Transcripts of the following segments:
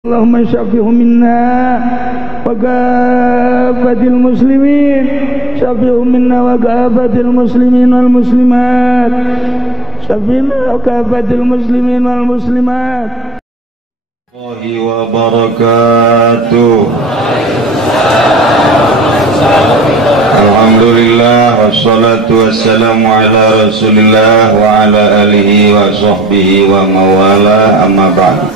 Allahumma syafi'hu minna wa kafatil muslimin, syafi'hu minna wa kafatil muslimin wal muslimat, syafi'na wa kafatil muslimin wal muslimat. Wahi wa barakatuh. Alhamdulillah wassalatu wassalamu ala rasulillah wa ala alihi wa sahbihi wa mawala, amma ba'd.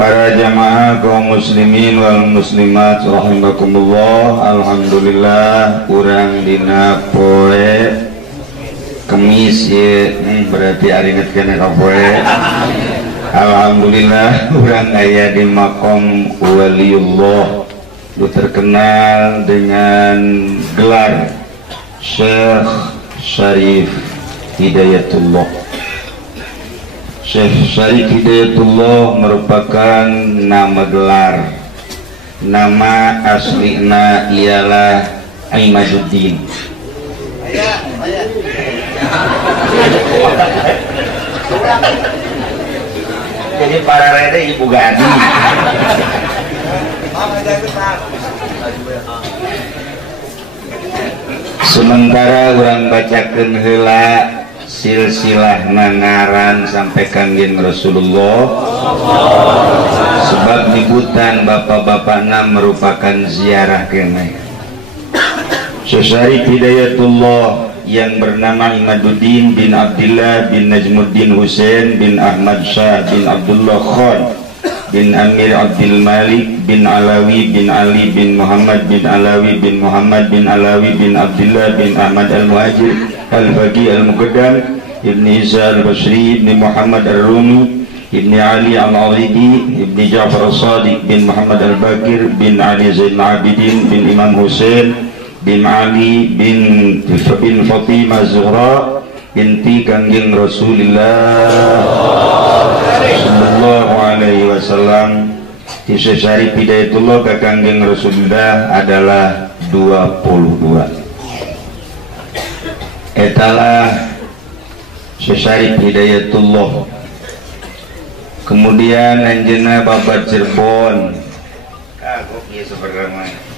Para jamaah kaum muslimin wal muslimat rahimakumullah, alhamdulillah urang dina poe Kemis ye, berarti ari ngetkeun ka poe. Alhamdulillah urang aya di makom waliullah, terkenal dengan gelar Syekh Syarif Hidayatullah. Syekh Syarif Hidayatullah merupakan nama gelar. Nama aslinya ialah Imaduddin. Jadi para rede ibu gadi. Sementara orang bacakeun heula silsilah nangaran sampai kangjeng Rasulullah, sebab nyebutan bapak-bapakna merupakan ziarah keneh. Syekh Hidayatullah yang bernama Imaduddin bin Abdullah bin Najmuddin Husain bin Ahmad Shah bin Abdullah Khan bin Amir Abdul Malik bin Alawi bin Ali bin Muhammad bin Alawi bin Muhammad bin Alawi bin Abdullah bin Ahmad al-Muhajir Al-Faqih Al-Muqaddam Ibni Isa Al-Basri Ibni Muhammad Al-Rumi Ibni Ali Al-Alidi Ibni Ja'far Al-Sadiq bin Muhammad Al-Bakir bin Ali Zain Al-Abidin bin Imam Hussein bin Ali bin Fatimah Zuhra binti kangjeng Rasulullah sallallahu alaihi wasallam. Syekh Syarif Hidayatullah ke kangjeng Rasulullah adalah 22. Etalah Syekh Syarif Hidayatullah. Kemudian anjeunna babat Cirebon. Kagok ieu sebenarnya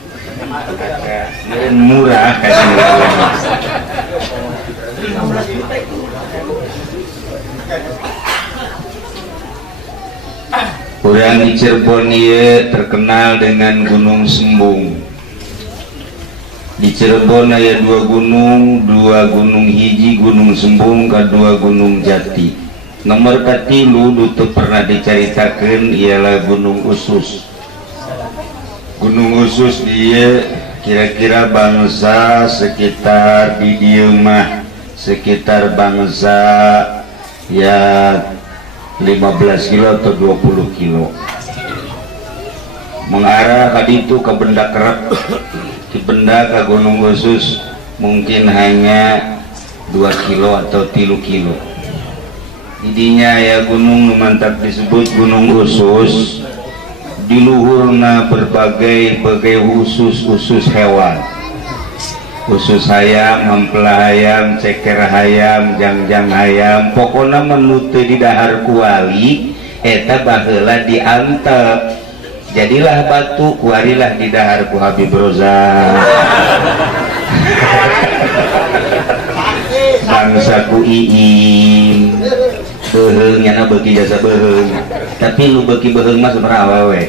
murah kasih. Urang di Cirebon ieu terkenal dengan Gunung Sembung. Di Cirebon aya dua gunung hiji Gunung Sembung, kedua Gunung Jati. Nomor katilu dutu pernah dicaritakeun ialah Gunung Usus. Gunung Usus dia kira-kira bangsa sekitar di dieu mah sekitar bangsa ya 15 kilo atau 20 kilo mengarah tadi itu ke benda kerap di benda ke Gunung Usus mungkin hanya 2 kilo atau 3 kilo. Jadinya ya gunung mantap disebut Gunung Usus. Di luhurna berbagai usus hewan, usus hayam, mempela hayam, ceker hayam, jang-jang hayam, pokoknya menute di dahar kuali eta baheula diantep. Jadilah batu kuarilah di dahar ku Habib Roza. Bangsa ku Iim beheung nyana beuki jasa beheung, tapi lu beuki beheung mah sabaraha we.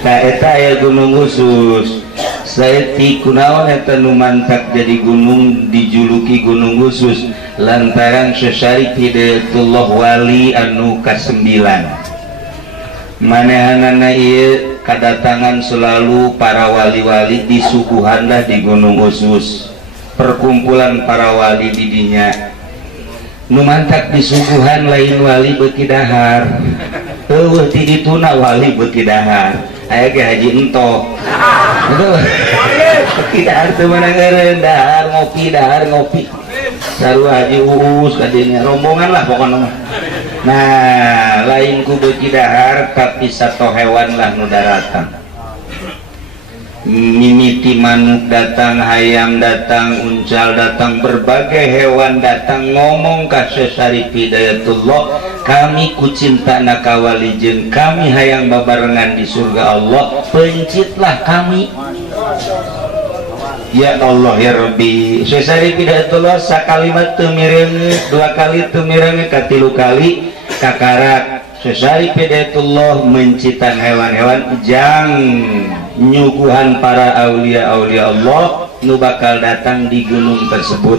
Nah eta aya Gunung Usus. Saeutik kunaon eta nu mantak jadi gunung dijuluki Gunung Usus lantaran Syekh Syarif Hidayatullah wali anu ka-9. Manehanana ieu kadatangan selalu para wali-wali disuguhanlah di Gunung Usus. Perkumpulan para wali di dinya nu mantak disuguhan lain wali beuki dahar. Eueuh ti dituna wali beuki dahar aya ge Haji Entoh. Beuki dahar teu meunang eureun, dahar ngopi sarua Haji Uus ka dinya rombongan lah pokona mah. Nah lain ku beuki dahar tapi sato hewan lah nu daratan. mimiti manuk datang, hayam datang, uncal datang, berbagai hewan datang ngomong ka Syekh Syarif Hidayatullah, kami ku cinta nakawalijeun, kami hayang babarengan di surga Allah, pencitlah kami. Ya Allah ya Rabbi. Syekh Syarif Hidayatullah sakalimat teu mireungeut, dua kali teu mireungeut, katilu kali kakarak. Syekh Syarif Hidayatullah mencitan hewan-hewan jang nyuguhan para aulia-aulia Allah nu bakal datang di gunung tersebut.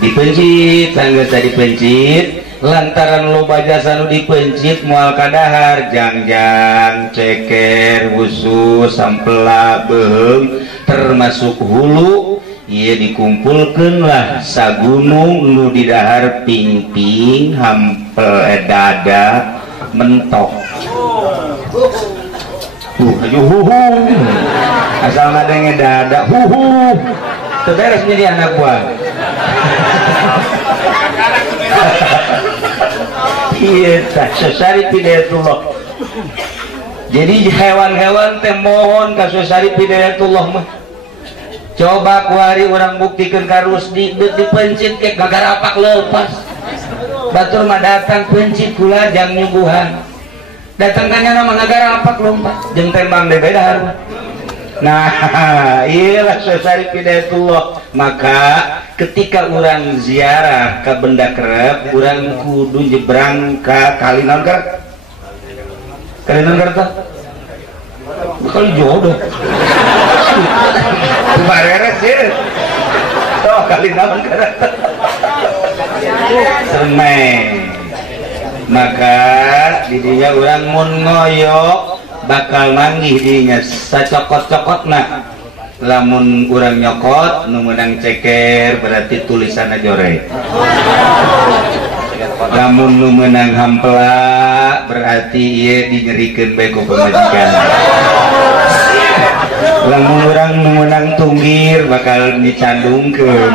Dipencit, tangga tadi pencit, lantaran loba jasa nu dipencit moal kadahar, jangjang, ceker, usus, sampela, beheung, termasuk hulu, ieu dikumpulkeun lah sagunung nu di dahar ping-ping, hampel dada, mentok. Ayo asal ngadenge dada terberes jadi anak buah. Iya, Syekh Syarif Hidayatullah. Jadi hewan-hewan teh mohon ka Syekh Syarif Hidayatullah mah. Coba kuari orang buktikan ka Rusdi dipencit ke gagarapak lepas. Batur mah datang pencit kula jang nyuguhan. Datang kanya nama negara apa lompat jeung tembang de beda. Nah, iyalah Syekh Syarif Hidayatullah. Maka ketika orang ziarah ke Benda Kerep, orang kudu nyebrang ke kali naon Kerep? Kali naon Kerep tah? Kali jodoh. Bareres ya. Toh kali naon Kerep? Semeng. Maka didinya orang mun ngoyok bakal manggih dinya sacokot-cokotna. Lamun urang nyokot nu meunang ceker berarti tulisanna jore. Lamun nu meunang hampela berarti ieu dinyerikeun bae ku pamajikan. Lamun urang nu meunang tunggir bakal dicandungkeun.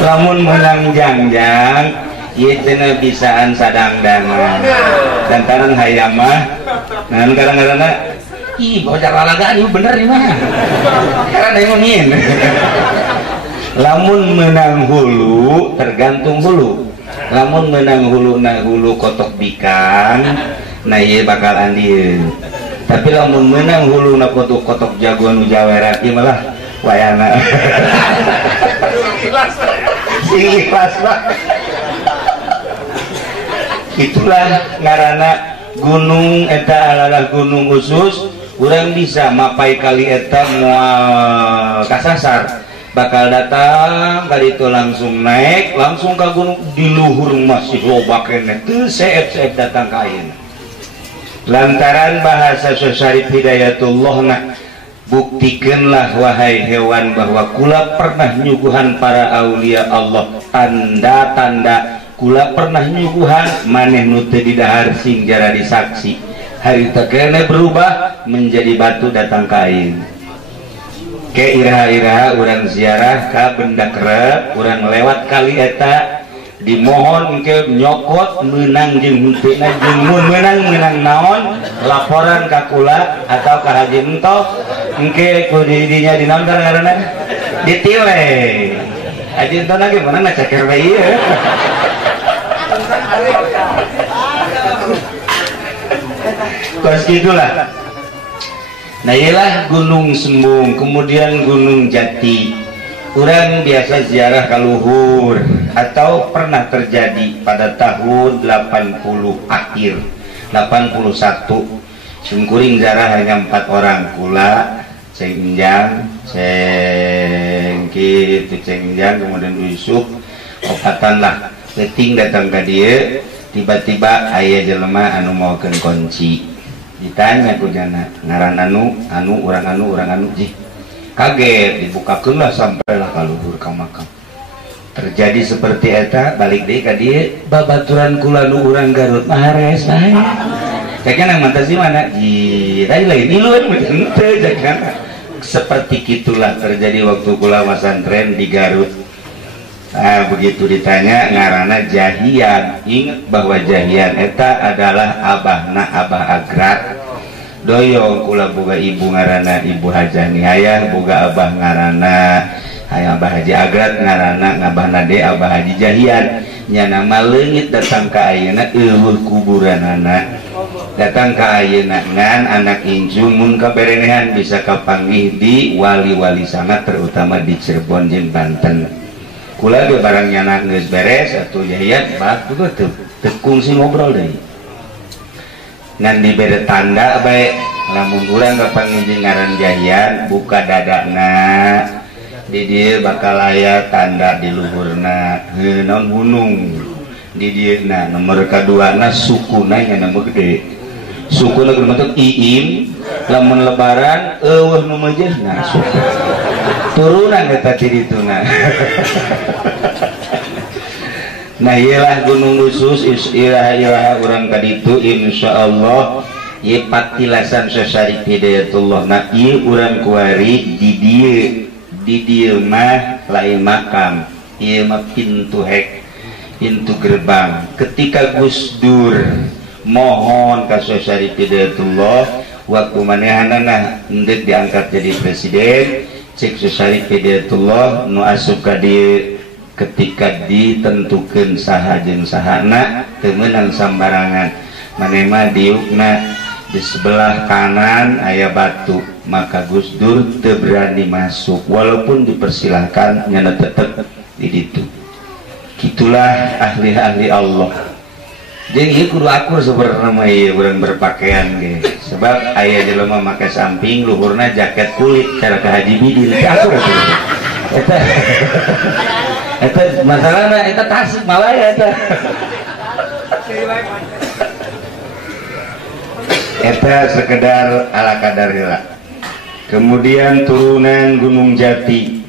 Lamun meunang jangjang ieu cenah bisaan sadangdangan. Lantaran hayam mah naon kadang-kadangna ih bocah lalagaan ieu bener ieu mah. Karena ngomongin. Lamun menang hulu tergantung hulu. Lamun menang hulu na hulu kotok bikang, nah ieu bakal andieun. Tapi lamun menang hulu na kotok jagoan nu jawerat ieu malah wayana. Sing ikhlas Pak. Itulah ngaranna gunung eta adalah gunung khusus. Urang bisa mapai kali eta moal kasasar bakal datang kali itu langsung naik langsung ke gunung di luhur masih loba kene teu seep-seep datang ka ayeuna. Lantaran bahasa Syekh Syarif Hidayatullah na buktikeunlah wahai hewan bahwa kula pernah nyuguhan para aulia Allah, tanda-tanda kula pernah nyuguhan maneh nu teu didahar sing jara disaksi. Hari tekene berubah menjadi batu datang kain. Ke iraha-iraha urang ziarah ka Benda Kerep, urang lewat kali eta dimohon engke nyokot meunang jeung henteu jeung mun meunang naon laporan ka kula atau ka Haji Entok engke ku didinya dinaon ngaranna ditile. Haji Entok lagi meunang ceker bae ieu. Kos itulah. Nah ialah Gunung Sembung, kemudian Gunung Jati. Urang biasa ziarah ka luhur atau pernah terjadi pada tahun 80 akhir 81 sungkuring ziarah hanya 4 orang, kula, Cengjang, Cengjang, kemudian Yusuf, opatan lah. Keting datang ke dia, tiba-tiba ayah jelema anu maukeun kunci. Ditanya ku jana, ngaran anu urang anu jih. Kaget dibukakeun lah sampailah ka luhur ka makam. Terjadi seperti eta, balik deui ka dieu, babaturan kula nu urang Garut mah hares bae. Cekeun mantah si mana? Ji, lain niluan meureun teu cekeun. Seperti gitulah terjadi waktu kula pesantren di Garut. Nah, begitu ditanya ngarana Jahian, ingat bahwa Jahian eta adalah abahna Abah Agrat. doyong kula boga ibu ngaranna Ibu Hajah Nihayah, boga abah ngaranna Abah Haji Agrat, ngaranna ngabahna de Abah Haji Jahian. Nya nama leungit datang ka ayeuna eueuh kuburanana, datang ka ayeuna ngan anak inju mun kaberenehan bisa kapanggih di wali-wali sangat, terutama di Cirebon jeung Banten. Kula ge barang nyana geus beres atuh Jahian baku teu kungsi ngobrol deui. Ngan dibere tanda bae lamun urang kapanggih jeung ngaran Jahian buka dadana di dieu bakal aya tanda di luhurna naon gunung, di dieuna nomor kaduana sukuna nya nama gede, sukuna berbentuk iim, lamun lebaran eueuh nu meujeuhna suku turunan eta ti dituna. Nah iyalah gunung khusus ilaha urang kaditu insyaallah ieu patilasan Syekh Hidayatullah. Nah ieu urang kuari di dieu mah lain makam, ieu mah pintu pintu gerbang. Ketika Gus Dur mohon ka Syekh Hidayatullah waktu manehanana hendak diangkat jadi presiden, cek Syekh Hidayatullah nu asup ka dieu ketika ditentukeun saha jeung sahana teu meunang sambarangan. Maneh mah diukna di sebelah kanan aya batu, maka Gus Dur teu berani masuk walaupun dipersilahkan nyana tetep di ditu. Gitulah ahli-ahli Allah. Jeung ieu kudu akur sebenarnya mah ieu urang berpakaian ge. Sebab aya jelema make samping luhurna jaket kulit cara ka Haji Bidin. Akur atuh. Eta masalahna eta Tasik Malaya eta. Eta sekedar ala kadar heula. Kemudian turunan Gunung Jati,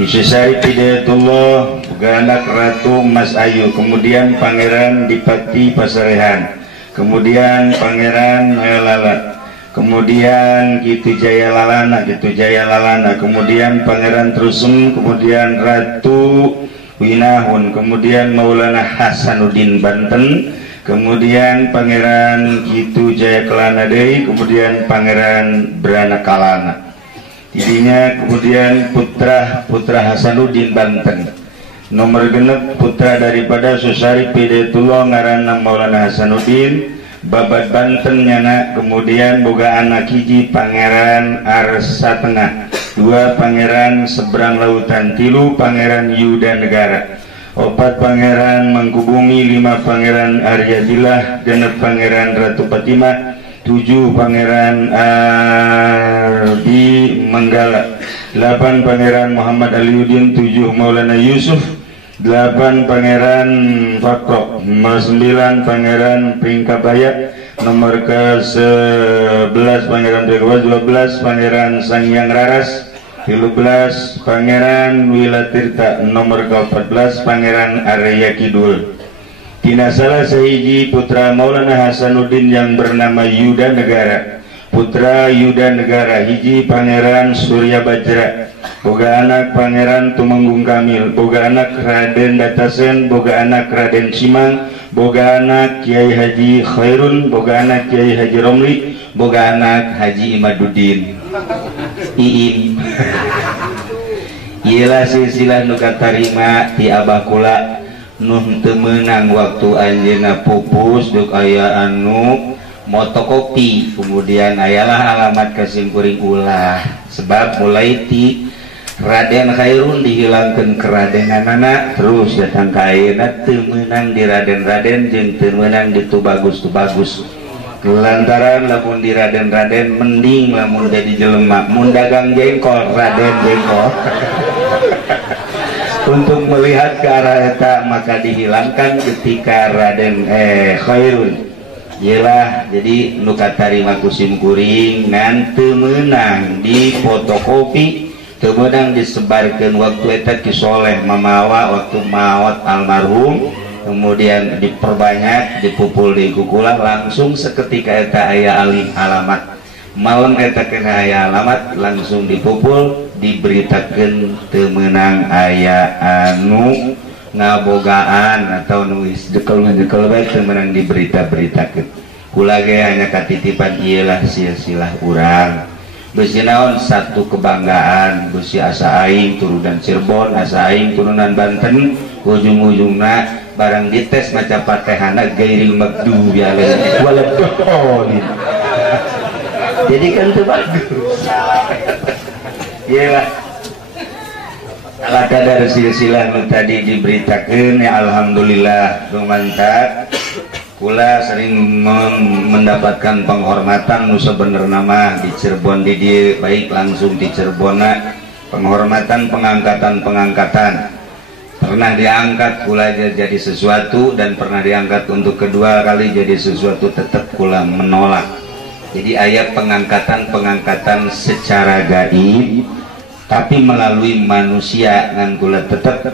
Syekh Hidayatullah boga anak Ratu Mas Ayu, kemudian Pangeran Dipati Pasarehan, kemudian Pangeran Lala, kemudian Kitu Jaya Lalana, kemudian Pangeran Trusem, kemudian Ratu Winahun, kemudian Maulana Hasanuddin Banten, kemudian Pangeran Kitu Jaya Kelana Deui, kemudian Pangeran Brana Kalana. Tidinya kemudian putra Hasanuddin Banten. Nomor genep putra daripada Syekh Hidayatullah ngaranna Maulana Hasanuddin Babat Banten nyana. Kemudian boga anak hiji Pangeran Arsa Tengah, 2 Pangeran Seberang Lautan, 3 Pangeran Yuda Negara, 4 Pangeran Mangkubumi, 5 Pangeran Aryadillah, 6 Pangeran Ratu Fatimah, 7 Pangeran Ardi Menggala, 8 Pangeran Muhammad Aliuddin, 7 Maulana Yusuf, 8 Pangeran Fakro, 9 Pangeran Pringkabaya, nomor ke-11 Pangeran Dewa, 12 Pangeran Sangyang Raras, 13 Pangeran Wilatirta, nomor ke-14 Pangeran Arya Kidul. Tina salah sahiji putra Maulana Hasanuddin yang bernama Yuda Negara. Putra Yuda Negara hiji Pangeran Surya Bajra, boga anak Pangeran Tumenggung Kamil, boga anak Raden Datasen, boga anak Raden Cimang, boga anak Kiai Haji Khairun, boga anak Kiai Haji Romli, boga anak Haji Imaduddin Iim. Iyalah silsilah nu katarima ti abah kula nu teu meunang waktu anjeunna pupus duk aya anu motokopi, kemudian ayalah alamat kasimkuring ulah. Sebab mulai ti Raden Khairun dihilangkeun keradenanana terus datang ka ayeuna teu meunang di Raden-Raden jeung teu meunang di tu bagus-bagus. Lantaran lamun di Raden-Raden mending lamun jadi jelema mun dagang jengkol Raden jengkol. Untuk melihat ke arah eta maka dihilangkan ketika Raden Khairun. Yelah jadi nu katarima kusim kuring ngan teu meunang di fotokopi, teu meunang disebarkeun waktu eta Ki Soleh mamawa waktu maot almarhum, kemudian diperbanyak dipupul di kukula langsung seketika eta aya alih alamat. Malam eta kena aya alamat langsung dipupul diberitakeun teu meunang aya anu ngabogaan atau nulis jekel bae teu meunang diberita-beritakeun. kula ge hanya katitipan ialah silsilah urang beusi naon satu kebanggaan beusi asa aing turunan Cirebon asa aing turunan Banten ujung-ujungna barang dites maca Fatihana gairil magdubi alaihim waladhdallin jadi kan itu bagus iyalah ala kadar silsilah nu tadi diberitakeun ya alhamdulillah mantap kula sering mendapatkan penghormatan nu sebenarnya mah di Cirebon di dia baik langsung di Cirebona penghormatan pengangkatan pernah diangkat kula jadi sesuatu dan pernah diangkat untuk kedua kali jadi sesuatu tetap kula menolak. Jadi ayat pengangkatan secara gaib tapi melalui manusia ngan kula tetap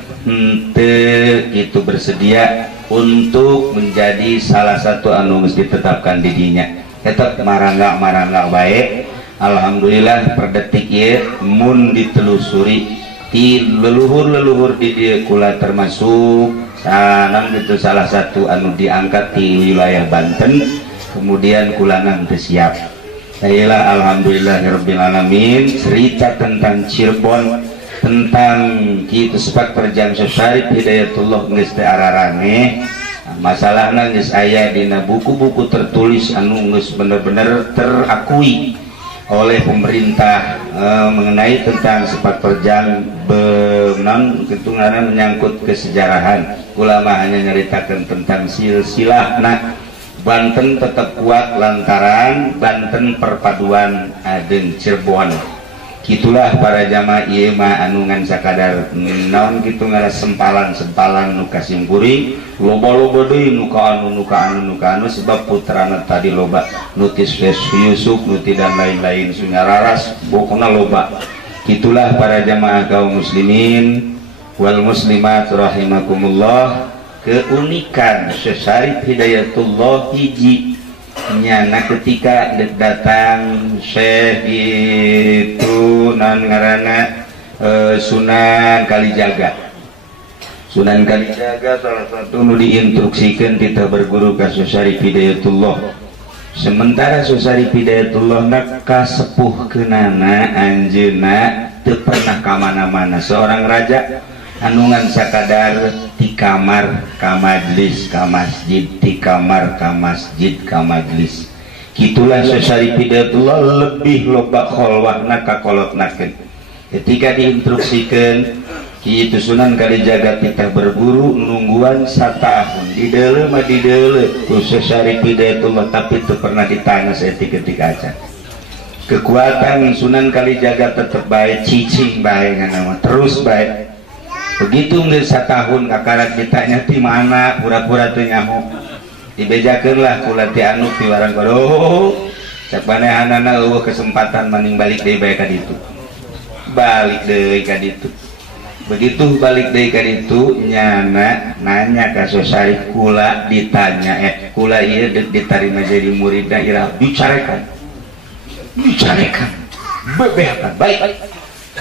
itu bersedia untuk menjadi salah satu anu geus ditetapkan di dinya tetap marangga baik. Alhamdulillah per detik ieu mun ditelusuri di leluhur di dia kula termasuk sanang itu salah satu anu diangkat di wilayah Banten kemudian kula nanti siap sayalah alhamdulillahirabbil alamin cerita tentang Cirebon tentang kitu sepak perjang Syarif Hidayatullah geus teu ararane masalahna geus aya dina buku-buku tertulis anu geus bener-bener terakui oleh pemerintah mengenai tentang sepak terjang benang ketunganan menyangkut kesejarahan ulama hanya nyeritakan tentang silsilah Banten tetap kuat lantaran Banten perpaduan adeng Cirebon gitulah para jamaah ieu mah anu ngan sakadar naon kitu ngaran sempalan nu kasimpuri loba-loba deui nu ka anu sebab putrana tadi loba nutis Yusuf nuti dan lain-lain Sunyararas pokona loba gitulah para jamaah kaum muslimin wal muslimat rahimakumullah keunikan Syarif Hidayatullah hiji nyana ketika datang Syekh itu nan ngaranna Sunan Kalijaga salah satu nu diinstruksikeun kita berguru ka Syarif Hidayatullah sementara Syarif Hidayatullah nak kasepuhkeunana anjeunna teu pernah ka mana-mana seorang raja anungan sakadar di kamar ka majlis ka masjid di kamar ka masjid ka majlis gitulah Syarif Hidayatullah lebih loba kholwahna ka kolotnakeun ketika diinstruksikeun kitu Sunan Kalijaga kita berguru nungguan satahun di deuleu mah di deuleu ku Syarif Hidayatullah tapi teu pernah ditanya saeutik-eutik acan kekuatan Sunan Kalijaga tetep bae cicing bae ngana terus bae begitu geus satahun kakarak ditanya ti mana pura-pura teu nyaho dibejakeun lah kula ti anu ti warang baru cak manehanana eueuh kesempatan maning balik deui bae ka ditu balik deui ka ditu begitu balik deui ka ditu nyana nanya ka Syarif kula ditanya kula ieu ditarima jadi muridna ira bicarekan bebeakan balik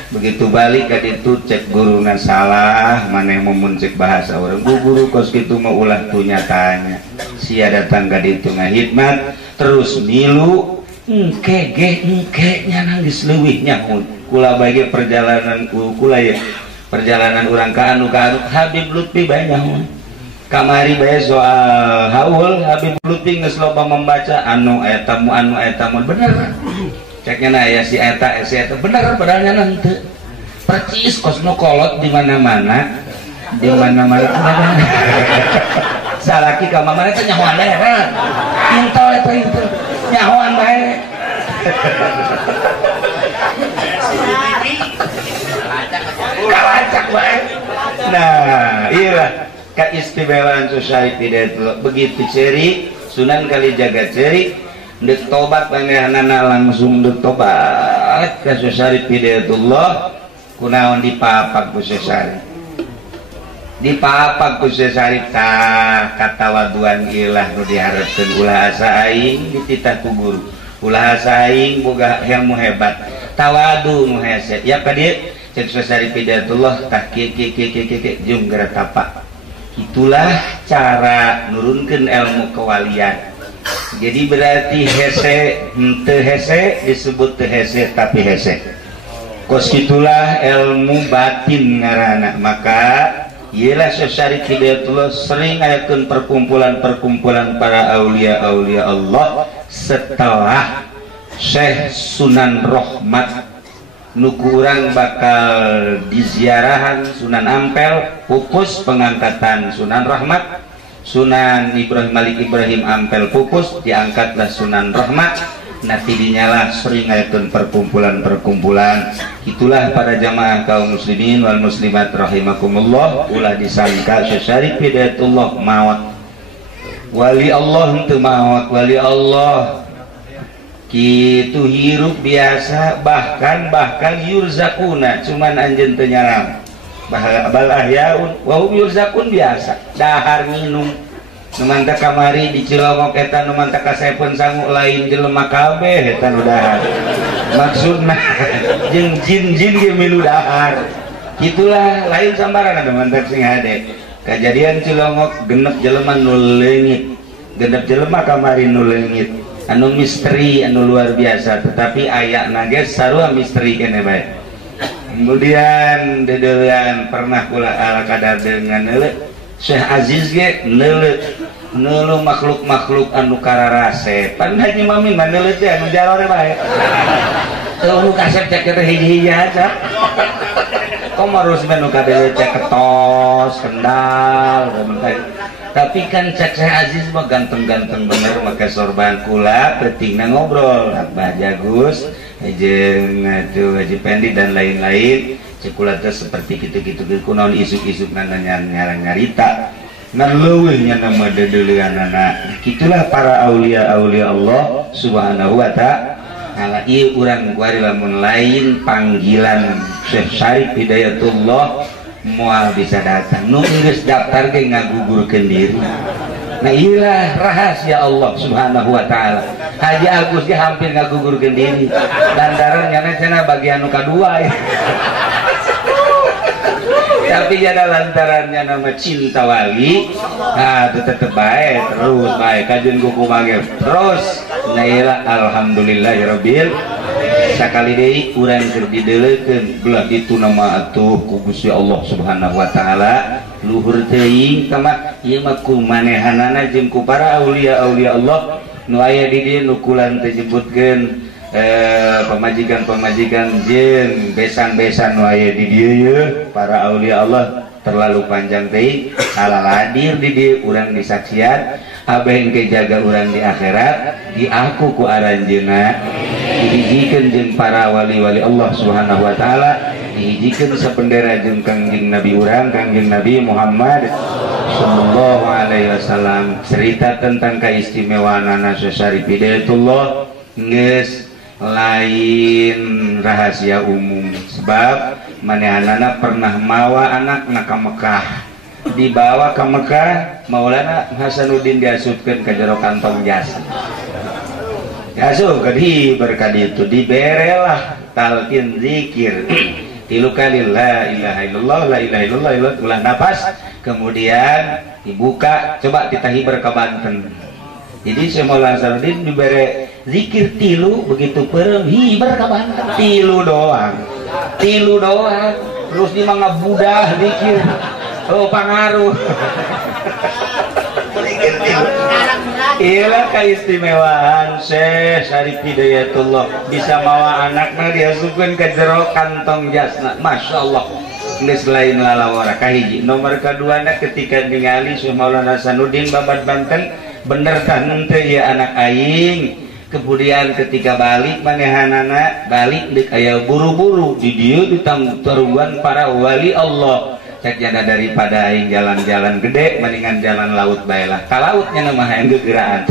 begitu balik ka ditu cek guruna salah maneh mun cek bahasa urang guru kos kitu mah ulah tu nyatanya sia datang ka ditu ngahidmat terus milu engke nya geus leuwih nyaho kula bage perjalanan kula ya perjalanan urang ka anu Habib Lutfi bae nyaho kamari bae soal haul Habib Lutfi geus loba membaca anu eta bener ceknya aya si eta bener padahal nanti percis kos nu kolot di mana-mana salaki ka mamana teh nyahoan daerah intol eta nyahoan bae kalacak bae nah iya keistimewaan Syarif Hidayatullah begitu ceri Sunan Kalijaga ceri dek tobat manehanana langsung dek tobat ka Syarif Hidayatullah kunaon dipapak ku Syarif tah katawaduan ilah nu diharapkeun ulah asa aing dititah ku guru ulah asa aing boga ilmu hebat tawadu nu hese ya ka dieu cek Syarif Hidayatullah tah kieu jeung gara tapak itulah cara nurunkeun ilmu kewalian Jadi berarti hese henteu hese disebut teu hese tapi hese. Kos kitulah ilmu batin ngaranna. Maka ialah Syekh Syarif Hidayatullah sering ayakeun perkumpulan-perkumpulan para aulia-aulia Allah setelah Syekh Sunan Rahmat nuku urang bakal diziarahan Sunan Ampel pupus pengangkatan Sunan Rahmat. Sunan Ibrahim Malik Ibrahim Ampel pupus diangkatlah Sunan Rahmat. Nanti dinyalah sering ayakeun perkumpulan-perkumpulan. Itulah para jamaah kaum muslimin wal muslimat rahimakumullah, ulah disangka Syekh Syarif Hidayatullah maot. Wali Allah henteu maot, wali Allah kitu hirup biasa, bahkan yurzakuna cuman anjeun teu nyaram. Bal ahyaun wa hum yurzakun biasa dahar minum. Nu mantap kamari di Cilongok eta nu mantap kasepen sangu lain jelema kabeh eta nu dahar. Maksudna jeung jin-jin ge milu dahar. Kitulah lain sambaran nu mantap sing hade. Kajadian Cilongok genep jelema nu leungit. Genep jelema kamari nu leungit. Anu misteri anu luar biasa, tetapi aya nage sarua misteri kene bae. Kemudian dedelan pernah kula ala kadar dengan neule Syekh Aziz ge neule makhluk-makhluk anu kararase. Pan Haji Mamin mah neule teh anu jalore bae. Teu nu kasep cek teh hiji-hiji aja. Komarus menu kadele cek ketos, kendal, tapi kan cek saya Aziz mah ganteng-ganteng bener make sorban kula pentingna ngobrol Abah Jagus jeung atuh Haji Pendi dan lain-lain cek kula teh seperti kitu-kitu kunaon isuk-isuk nyarita ngan leuwih nya nama dedeuleunana. Kitulah para aulia-aulia Allah Subhanahu wa ta'ala. Ieu urang kuari lamun lain panggilan Syekh Syarif Hidayatullah moal bisa datang. Nu geus daftar ge ngagugurkeun diri. Nah inilah rahasia Allah Subhanahu wa ta'ala. Haji Agus ge hampir ngagugurkeun diri. Lantaran nyana cenah bagian nu kadua ya. Tapi jada lantarannya nama cinta wali, nah tetep baik terus baik kajian kuku mage terus. Nah iyalah alhamdulillahirabbil sakali deui urang keur dideulekeun belah itu nama atuh ku Gusti Allah Subhanahu wa ta'ala luhur teuing kama ieu mah ku manehanana jeung ku para aulia-aulia Allah nu aya di dieu nu kula teu nyebutkeun pemajikan-pemajikan jeung besan-besan nu aya di dieu ye para aulia Allah terlalu panjang teh halal hadir di dieu urang disaksian abeh engke jaga urang di akhirat di aku ku aranjeunna dihijikeun jeung para wali-wali Allah Subhanahu wa ta'ala dihijikeun sapendera jeung Kangjeng Nabi urang Kangjeng Nabi Muhammad sallallahu alaihi wasallam. Cerita tentang keistimewaanna Syekh Syarif Hidayatullah geus lain rahasia umum sebab manehanana pernah mawa anakna ka Mekah, dibawa ke Mekah Maulana Hasanuddin diasupkeun ka jero kantong jas diasup ke berkadi itu diberelah talqin zikir 3 kali la ilaha illallah la ilaha illallah ulah nafas kemudian dibuka coba ditahiber ka Banten. Jadi Syekh Maulana Hasanuddin dibere zikir 3 begitu perem hiber ka Banten 3 doang terus di mangga budah zikir oh pangaruh inilah keistimewaan Syekh Syarif Hidayatullah bisa mawa anaknya diasupkeun ke jero kantong jasna. Masya Allah geus lain lalawara kahiji. Nomor kaduana ketika ningali Syekh Maulana Hasanuddin babat Banten bener kan teu ya anak aing. Kemudian ketika balik manehanana balik deuk aya buru-buru di dieu ditangguan para wali Allah. Cek jana daripada aing jalan-jalan gede mendingan jalan laut bae lah. Ka lautnya mah hayang gegeraan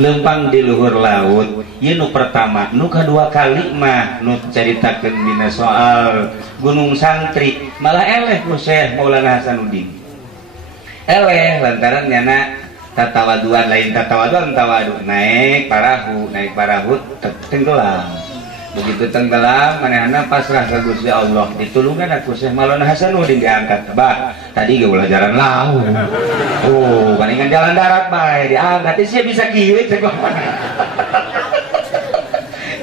lempang di luhur laut. Ieu nu pertama, nu kadua kali mah nu caritakeun dina soal Gunung Santri malah eleh ku Syekh Maulana Hasanuddin. Eleh lantaran nyana tatawaduan lain tatawaduan tawadu naik parahu tenggelam begitu tenggelam manehna pasrah ka Gusti Allah ditulungan aku Syekh Maulana Hasanuddin diangkat bah tadi ge ulah jalan laut palingan jalan darat bae diangkat sih bisa kieu cek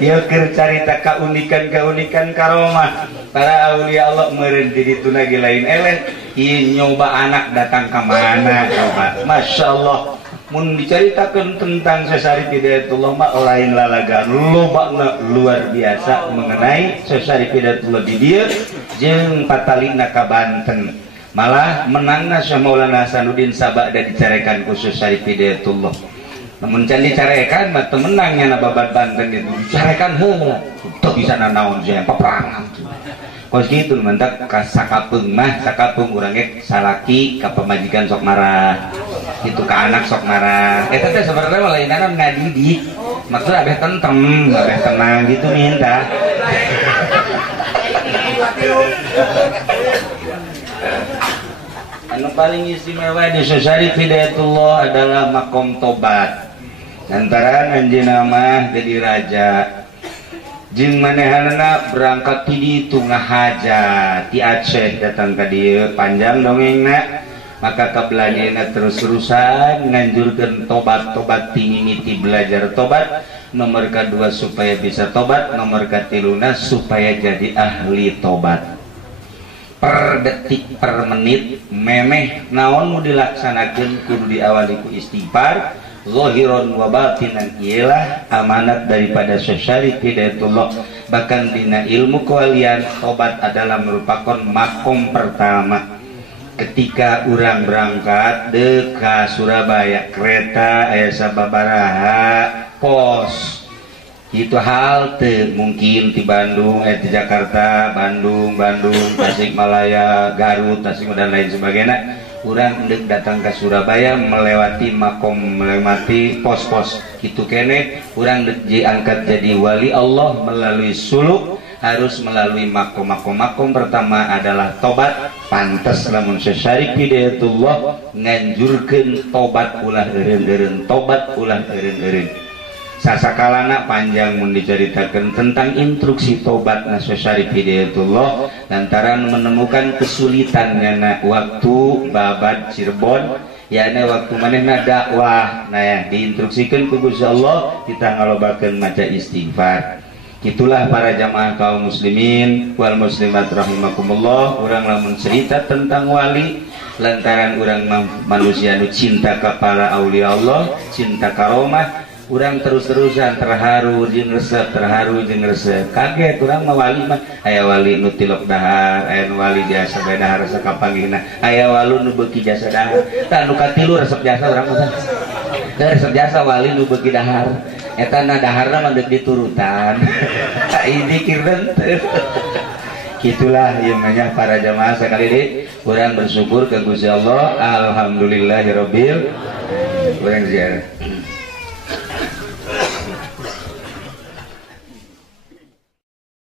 ya keur carita keunikan karomah para aulia Allah meureun di ditu lagi lain eleh ieu nyoba anak datang ka mana coba masyaallah mun diceritakan tentang Syekh Hidayatullah mah lain lalagan lobana luar biasa mengenai Syekh Hidayatullah di dieu jeung patalina ka Banten malah menangna Syekh Maulana Hasanuddin sabada dicarekan ku Syekh Hidayatullah namun can dicarekan mah teu menang nya babat Banten itu dicarekan heula teu bisa nanaon sia peperangan kos kitu mentak ka sakapeung mah sakapeung urang ge salaki ka pamajikan sok marah itu ke anak sok marah eta teh sebenarnya lainana ngadidik maksud abeh tentrem abeh tenang gitu minta anu paling istimewa di Syekh Hidayatullah adalah makom tobat lantaran anjeunna mah jadi raja jeung manehanna berangkat ti ditu ngahajat ti Aceh datang ka dieu panjang dongengna maka kabelanyana terus-terusan nganjurkeun tobat mimiti belajar tobat nomor kedua supaya bisa tobat nomor katiluna supaya jadi ahli tobat per detik per menit memeh naon nu dilaksanakeun kudu diawali ku istighfar zahiron wa batinan ialah amanat daripada Syekh Hidayatullah bahkan dina ilmu kewalian tobat adalah merupakan makom pertama ketika urang berangkat deka Surabaya kereta aya sababaraha pos itu halte mungkin di Bandung di Jakarta Bandung Tasikmalaya Garut Tasik dan lain sebagainya urang hendak datang ke Surabaya melewati makom melewati pos-pos gitu kene urang diangkat jadi wali Allah melalui suluk harus melalui makom pertama adalah tobat pantas lamun Syekh Hidayatullah nganjurkeun tobat ulah eureun-eureun tobat ulah eureun-eureun sasakalana panjang mun diceritakeun tentang instruksi tobat na Syekh Hidayatullah lantaran menemukan kesulitannya waktu babad Cirebon yakni waktu manehna dakwah nah ya diinstruksikeun ku Gusti Allah kita ngalobakeun maca istighfar. Itulah para jamaah kaum muslimin wal muslimat rahimakumullah urang lamun cerita tentang wali lantaran urang manusia nu cinta ka para aulia Allah cinta karomah urang terus-terusan terharu jeung resep kaget urang mah wali mah aya wali nu tilok dahar aya nu wali jasa bae dahar rasa kapanggihna aya wali nu beuki jasa dahar tah nu katilu resep jasa urang mah resep jasa wali nu beuki dahar eta na daharna mah deuk diturutan ini kireuan gitulah ieu mah para jamaah sekali deui urang bersyukur ke Gusti Allah alhamdulillahirabbil urang ziarah